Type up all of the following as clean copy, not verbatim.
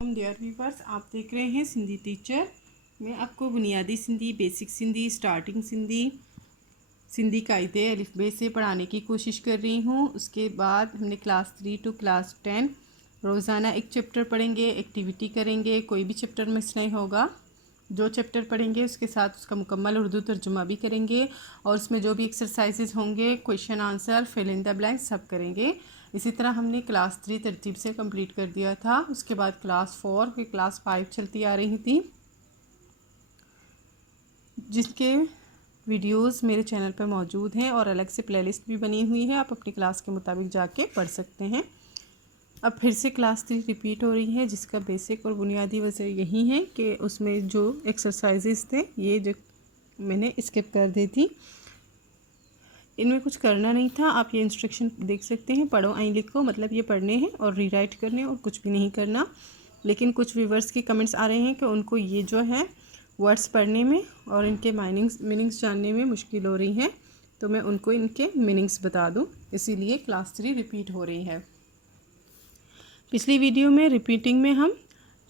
Dear viewers, आप देख रहे हैं सिंधी टीचर। मैं आपको बुनियादी सिंधी, बेसिक सिंधी, स्टार्टिंग सिंधी, सिंधी कायदे अलिफ-बे से पढ़ाने की कोशिश कर रही हूँ। उसके बाद हमने क्लास 3 टू क्लास 10 रोज़ाना एक चैप्टर पढ़ेंगे, एक्टिविटी करेंगे, कोई भी चैप्टर मिस नहीं होगा। जो चैप्टर पढ़ेंगे उसके साथ उसका मुकम्मल उर्दू तर्जुमा भी करेंगे और उसमें जो भी एक्सरसाइजेज होंगे, question answer, fill in the blank सब करेंगे। इसी तरह हमने क्लास 3 तरतीब से कंप्लीट कर दिया था। उसके बाद क्लास 4 फिर क्लास 5 चलती आ रही थी, जिसके वीडियोस मेरे चैनल पर मौजूद हैं और अलग से प्लेलिस्ट भी बनी हुई है। आप अपनी क्लास के मुताबिक जाके पढ़ सकते हैं। अब फिर से क्लास 3 रिपीट हो रही है, जिसका बेसिक और बुनियादी वजह यही है कि उसमें जो एक्सरसाइजेस थे ये जो मैंने स्किप कर दी थी, इनमें कुछ करना नहीं था। आप ये इंस्ट्रक्शन देख सकते हैं, पढ़ो आई लिखो, मतलब ये पढ़ने हैं और रीराइट करने और कुछ भी नहीं करना। लेकिन कुछ व्यूवर्स के कमेंट्स आ रहे हैं कि उनको ये जो है वर्ड्स पढ़ने में और इनके मीनिंग्स जानने में मुश्किल हो रही है, तो मैं उनको इनके मीनिंग्स बता दूं, इसीलिए क्लास 3 रिपीट हो रही है। पिछली वीडियो में रिपीटिंग में हम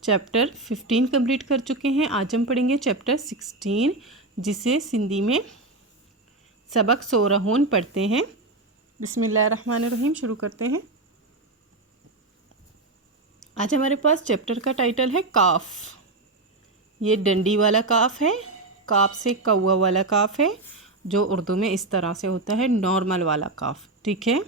चैप्टर 15 कंप्लीट कर चुके हैं। आज हम पढ़ेंगे चैप्टर 16, जिसे सिंधी में सबक सोरहून पढ़ते हैं। बिस्मिल्लाहिर्रहमानिर्रहीम, शुरू करते हैं। आज हमारे पास चैप्टर का टाइटल है काफ। ये डंडी वाला काफ है, काफ से कौवा वाला काफ है, जो उर्दू में इस तरह से होता है नॉर्मल वाला काफ, ठीक है।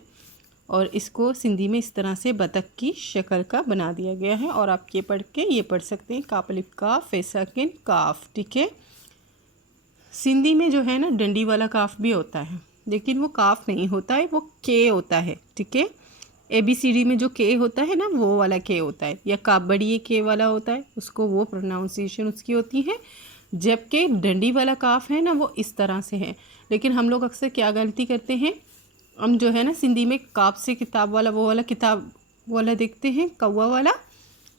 और इसको सिंधी में इस तरह से बतख की शक्ल का बना दिया गया है और आप ये पढ़ के ये पढ़ सकते हैं, काफ अलिफ काफ फे साकिन काफ, ठीक है। सिंधी में जो है ना डंडी वाला काफ भी होता है, लेकिन वो काफ नहीं होता है, वो के होता है, ठीक है। ABCD में जो के होता है ना, वो वाला के होता है, या काफ बड़ी के वाला होता है, उसको वो प्रोनाउंसिएशन उसकी होती है। जबकि डंडी वाला काफ है ना, वो इस तरह से है। लेकिन हम लोग अक्सर क्या गलती करते हैं, हम जो है ना सिंधी में काफ से किताब वाला वो वाला किताब वाला देखते हैं, कौवा वाला,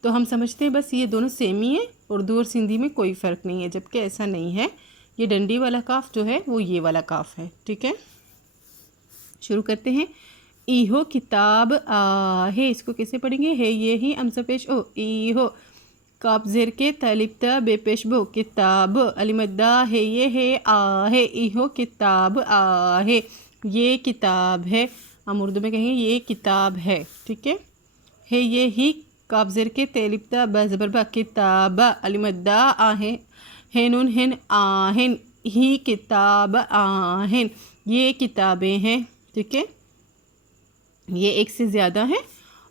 तो हम समझते हैं बस ये दोनों सेम ही है, उर्दू और सिंधी में कोई फ़र्क नहीं है, जबकि ऐसा नहीं है। ये डंडी वाला काफ जो है वो ये वाला काफ है, ठीक है। शुरू करते हैं। इहो किताब आहे, इसको कैसे पढ़ेंगे, है ये ही अमसा पेश ओ, इहो काफ ज़ेर के तालिब बेपेश बो, किताब अलिमद्दा है ये है आहे, इहो किताब आहे, ये किताब है। हम उर्दू में कहेंगे ये किताब है, ठीक है ये ही काफ ज़ेर के तालिब बज़बर किताब अलिमद्दा आहे, हेनुन हेन आहेन, ही किताब आहेन, ये किताबें हैं, ठीक है। ये एक से ज़्यादा है।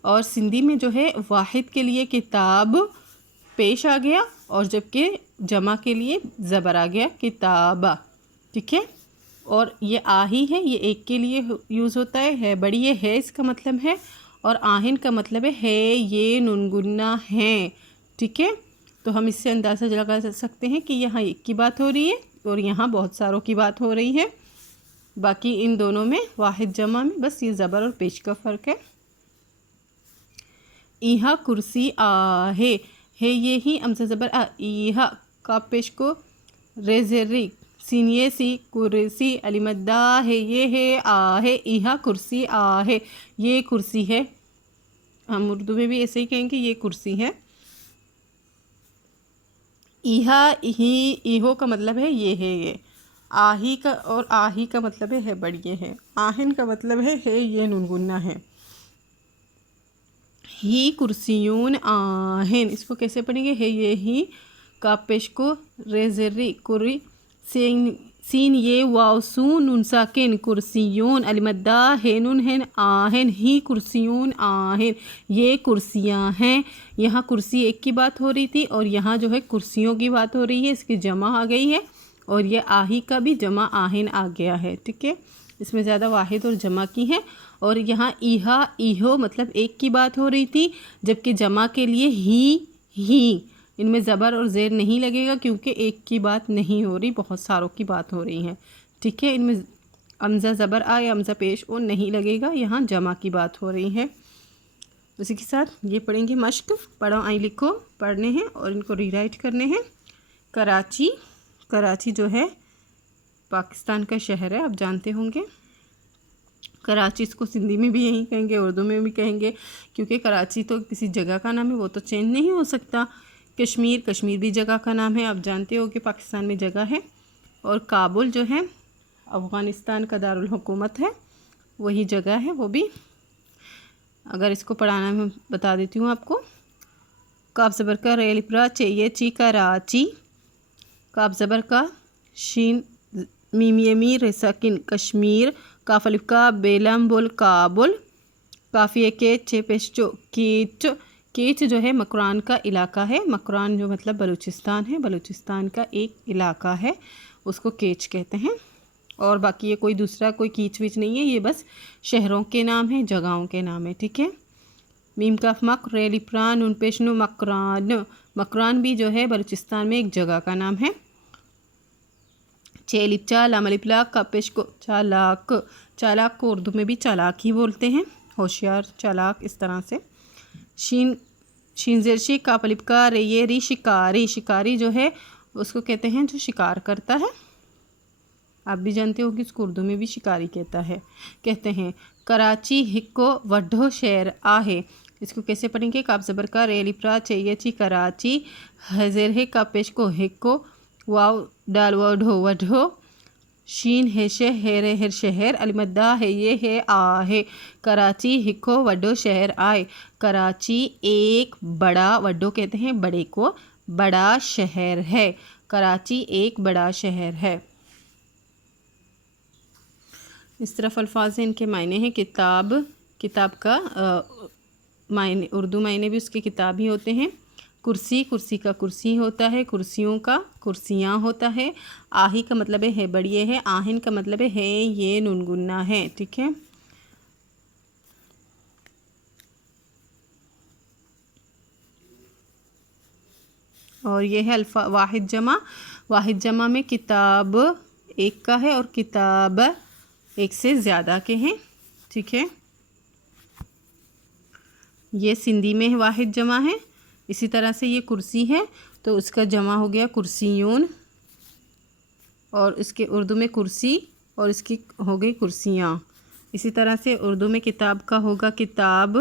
और सिंधी में जो है वाहिद के लिए किताब पेश आ गया और जबकि जमा के लिए ज़बर आ गया, किताबा, ठीक है। और ये आही है, ये एक के लिए यूज़ होता है बड़ी ये है इसका मतलब है, और आहिन का मतलब है ये नुनगुन्ना है, ठीक है। तो हम इससे अंदाज़ा लगा सकते हैं कि यहाँ एक की बात हो रही है और यहाँ बहुत सारों की बात हो रही है। बाकी इन दोनों में वाहिद जमा में बस ये ज़बर और पेश का फ़र्क है। इहा कुर्सी आहे, है ये ही अमसा ज़बर आ, इहा का पेश को रेजरी सीन ये सी कुर्सी अलिमद्दा है ये है आहे, इहा कुर्सी आहे, ये कुर्सी है। हम उर्दू में भी ऐसे ही कहेंगे ये कुर्सी है। इहा ही इहो का मतलब है ये है ये, आही का और आही का मतलब है बड़िए है, आहिन का मतलब है ये नुनगुन्ना है। ही कुर्सियून आहेन, इसको कैसे पढ़ेंगे, है ये ही का पेश को रेजरी कुरी सीन ये वाव सून नुन साकिन, कुर्सियून अलिमद्दा है नुन हेन आहेन, ही कुर्सियून आहेन, ये कुर्सियाँ हैं। यहाँ कुर्सी एक की बात हो रही थी और यहाँ जो है कुर्सियों की बात हो रही है, इसकी जमा आ गई है और ये आही का भी जमा आहेन आ गया है, ठीक है। इसमें ज़्यादा वाहिद और जमा की है। और यहाँ इहा इहो मतलब एक की बात हो रही थी, जबकि जमा के लिए ही, इनमें ज़बर और ज़ेर नहीं लगेगा क्योंकि एक की बात नहीं हो रही, बहुत सारों की बात हो रही है, ठीक है। इनमें अमज़ा ज़बर आ या अमज़ा पेश ओ नहीं लगेगा, यहाँ जमा की बात हो रही है। उसी के साथ ये पढ़ेंगे मश्क, पढ़ो आई लिखो पढ़ने हैं और इनको रीराइट करने हैं। कराची, कराची जो है पाकिस्तान का शहर है, आप जानते होंगे। कराची इसको सिंधी में भी यही कहेंगे, उर्दू में भी कहेंगे, क्योंकि कराची तो किसी जगह का नाम है, वो तो चेंज नहीं हो सकता। कश्मीर, कश्मीर भी जगह का नाम है, आप जानते हो कि पाकिस्तान में जगह है। और काबुल जो है अफ़गानिस्तान का दारुल हुकूमत है, वही जगह है वो भी। अगर इसको पढ़ाना मैं बता देती हूँ आपको। काफ ज़बर का रे अलिफ रा चे ये ची कराची, काफ ज़बर का शीन मीम ये मी रे साकिन कश्मीर, काफ अलिफ का बेलम बोल काबुल, काफ़िए के चे पेशो कीच। कीच जो है मकरान का इलाका है, मकरान जो मतलब बलूचिस्तान है, बलूचिस्तान का एक इलाका है, उसको केच कहते हैं। और बाकी ये कोई दूसरा कोई कीच वीच नहीं है, ये बस शहरों के नाम है, जगहों के नाम है, ठीक है। मीम काफ मक रेलिप्रान उन पेशनु मकरान, मकरान भी जो है बलूचिस्तान में एक जगह का नाम है। चेलिपचा लामलिपला का पेश को चालाक, चालाक को उर्दू में भी चालाक ही बोलते हैं, होशियार, चालाक, इस तरह से। शीन शीनजरशी का पलिप का रे ये री शिकारी, शिकारी जो है उसको कहते हैं जो शिकार करता है, आप भी जानते हो कि इसको उर्दू में भी शिकारी कहते हैं। कराची हिक्को वड्ढो शहर आहे, इसको कैसे पढ़ेंगे? काफ ज़बर का रे लिप्रा चाहिए ची कराची, हज़र है का पेश को हिक्को, वाव डाल वड्ढो वड्ढो, शीन है शहर हर शहर, अलिमद्दा है ये है आहे, कराची हिक्को वड्डो शहर आए, कराची एक बड़ा, वड्डो कहते हैं बड़े को, बड़ा शहर है, कराची एक बड़ा शहर है। इस तरफ अल्फाज हैं, इनके मायने हैं किताब, किताब का मायने उर्दू मायने भी उसके किताब ही होते हैं। कुर्सी, कुर्सी का कुर्सी होता है, कुर्सियों का कुर्सियाँ होता है। आही का मतलब है बड़िए है, आहिन का मतलब है ये नुनगुन्ना है, ठीक है। और ये है अल्फा वाहिद जमा, वाहिद जमा में किताब एक का है और किताब एक से ज़्यादा के हैं, ठीक है। ये सिंधी में वाहिद जमा है। इसी तरह से ये कुर्सी है तो उसका जमा हो गया कुर्सियून, और इसके उर्दू में कुर्सी और इसकी हो गई कुर्सियाँ। इसी तरह से उर्दू में किताब का होगा किताब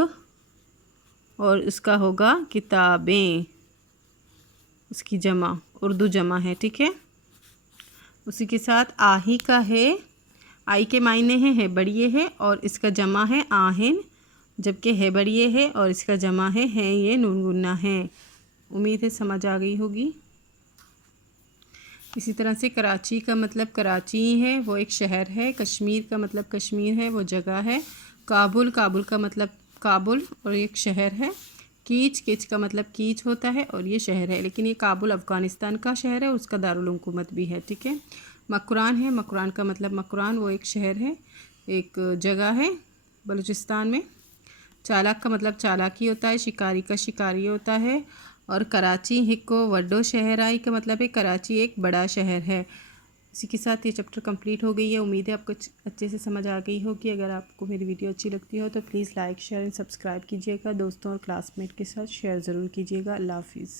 और इसका होगा किताबें, उसकी जमा, उर्दू जमा है, ठीक है। उसी के साथ आही का है, आई के मायने है बड़िए है और इसका जमा है आहिन, जबकि है बड़िए है और इसका जमा है ये नुनगुन्ना है। उम्मीद है समझ आ गई होगी। इसी तरह से कराची का मतलब कराची है, वो एक शहर है। कश्मीर का मतलब कश्मीर है, वो जगह है। काबुल, काबुल का मतलब काबुल और एक शहर है। कीच, कीच का मतलब कीच होता है और ये शहर है, लेकिन ये काबुल अफ़गानिस्तान का शहर है, उसका दारुल हुकूमत भी है, ठीक है। मकरान है, मकरान का मतलब मकरान वो एक शहर है, एक जगह है बलूचिस्तान में। चालाक का मतलब चालाकी होता है, शिकारी का शिकारी होता है। और कराची हिक्को वड्डो शहर आई का मतलब है कराची एक बड़ा शहर है। इसी के साथ ये चैप्टर कंप्लीट हो गई है। उम्मीद है आपको अच्छे से समझ आ गई होगी। अगर आपको मेरी वीडियो अच्छी लगती हो तो please like share and subscribe कीजिएगा। दोस्तों और क्लासमेट के साथ शेयर ज़रूर कीजिएगा। अल्लाह हाफिज़।